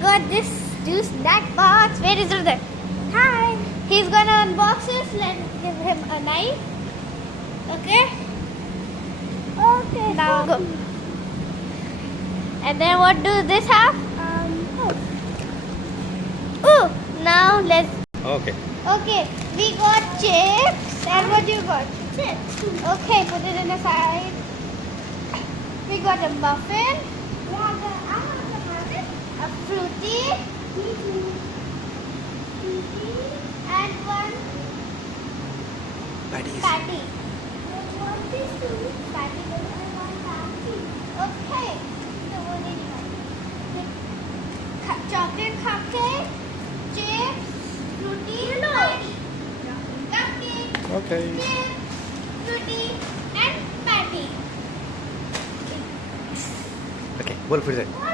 got this juice snack box. Where is Rudar? Hi. He's gonna unbox this. Let's give him a knife. Okay. Okay. Now go. And then what do this have? Oh. Now let's. Okay. Okay. We got chips. And what do you got? Chips. Okay. Put it in the side. We got a muffin. A fruity. And one Patties. patty. Patty. Okay. So what did you want? Chocolate cupcake, chips, fruity, patty. Cupcake, Okay. chips, fruity, and patty. Okay. बोल फिर से.